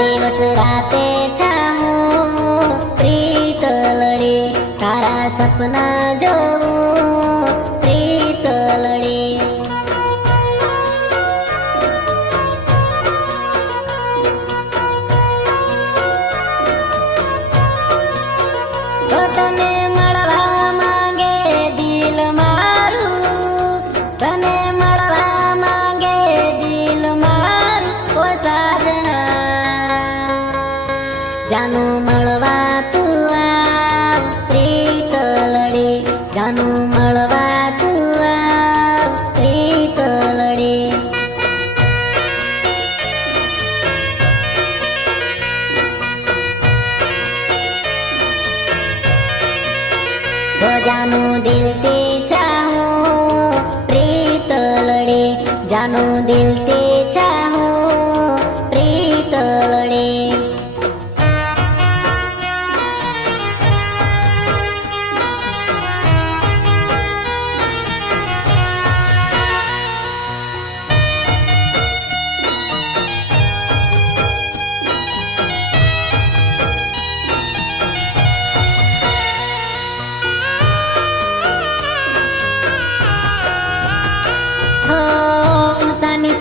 દિવસ રાતે ચાહું પ્રીતલડી, તારા સપના જોઉં પ્રીતલડી. તો તને મળવા માંગે દિલ મારું, તને મળવા માંગે દિલ મારું ઓ સાજણા. જાનું મળવા તું આવ પ્રીતલડી, જાનું મળવા તું આવ પ્રીતલડી. તો જાનું દિલથી ચાહું પ્રીતલડી, જાનું દિલથી ચાહું પ્રીતલડી.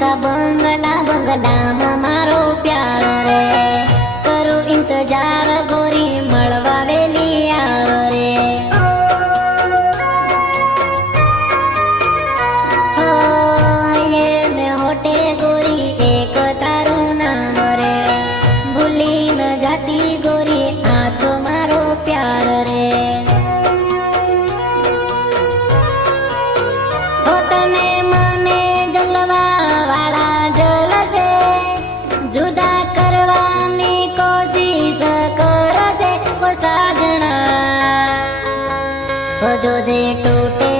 ऊंचा बंगला बंगलाમાં મારો પ્યાર રે, કરું ઇંતજાર ગોરી મળવા વેલી આવ રે. હો એને હોટે ગોરી એક તારું નામ રે, ભૂલી ન જાતી ગોરી આ તો મારો પ્યાર રે. હો તને મને જલવા વાળા જલશે, જુદા કરવાની કોશિશ કરશે ઓ સાજણા. જોજે તૂટે